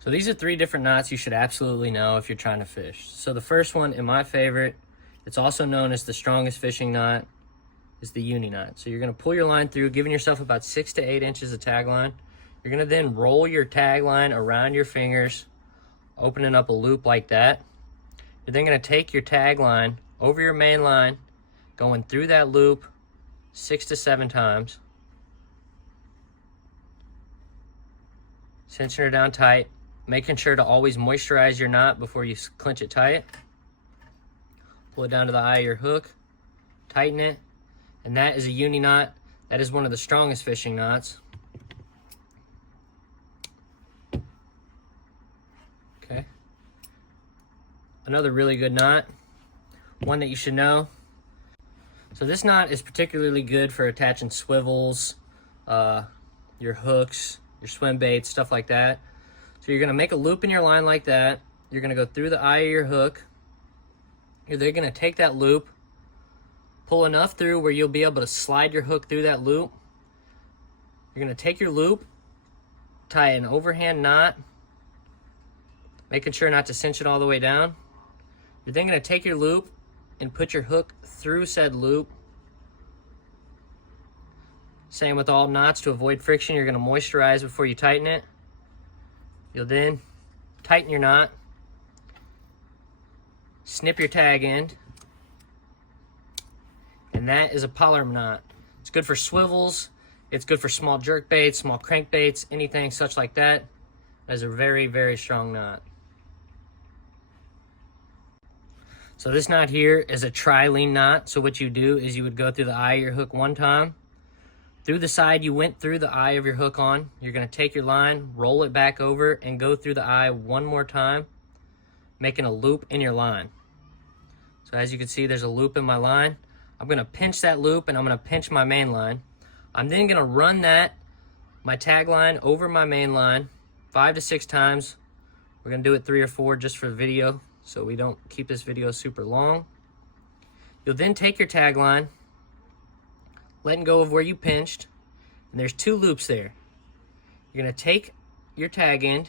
So these are 3 different knots you should absolutely know if you're trying to fish. So the first one, and my favorite, it's also known as the strongest fishing knot, is the uni knot. So you're gonna pull your line through, giving yourself about 6 to 8 inches of tag line. You're gonna then roll your tag line around your fingers, opening up a loop like that. You're then gonna take your tag line over your main line, going through that loop 6 to 7 times. Cinching her down tight, making sure to always moisturize your knot before you clench it tight. Pull it down to the eye of your hook, tighten it, and that is a uni knot. That is one of the strongest fishing knots. Okay. Another really good knot, one that you should know. So this knot is particularly good for attaching swivels, your hooks, your swim baits, stuff like that. So you're gonna make a loop in your line like that. You're gonna go through the eye of your hook. You're then gonna take that loop, pull enough through where you'll be able to slide your hook through that loop. You're gonna take your loop, tie an overhand knot, making sure not to cinch it all the way down. You're then gonna take your loop and put your hook through said loop. Same with all knots. To avoid friction, you're gonna moisturize before you tighten it. You'll then tighten your knot, snip your tag end, and that is a palomar knot. It's good for swivels, it's good for small jerk baits, small crankbaits, anything such like that. That is a very, very strong knot. So this knot here is a trilene knot. So what you do is you would go through the eye of your hook one time. Through the side you went through the eye of your hook on, you're gonna take your line, roll it back over, and go through the eye one more time, making a loop in your line. So as you can see, there's a loop in my line. I'm gonna pinch that loop and I'm gonna pinch my main line. I'm then gonna run my tag line over my main line 5 to 6 times. We're gonna do it 3 or 4 just for video, so we don't keep this video super long. You'll then take your tag line, letting go of where you pinched, and there's 2 loops there. You're gonna take your tag end,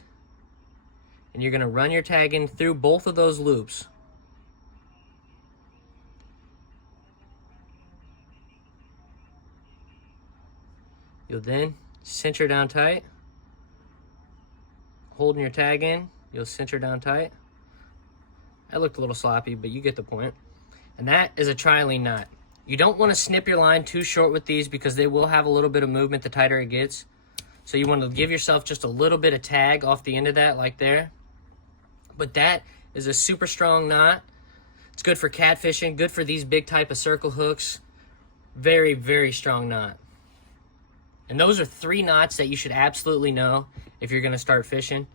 and you're gonna run your tag end through both of those loops. You'll then cinch her down tight, holding your tag in, you'll cinch her down tight. That looked a little sloppy, but you get the point. And that is a trilene knot. You don't want to snip your line too short with these because they will have a little bit of movement the tighter it gets. So you want to give yourself just a little bit of tag off the end of that, like there. But that is a super strong knot. It's good for catfishing, good for these big type of circle hooks. Very, very strong knot. And those are 3 knots that you should absolutely know if you're going to start fishing.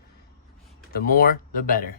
The more, the better.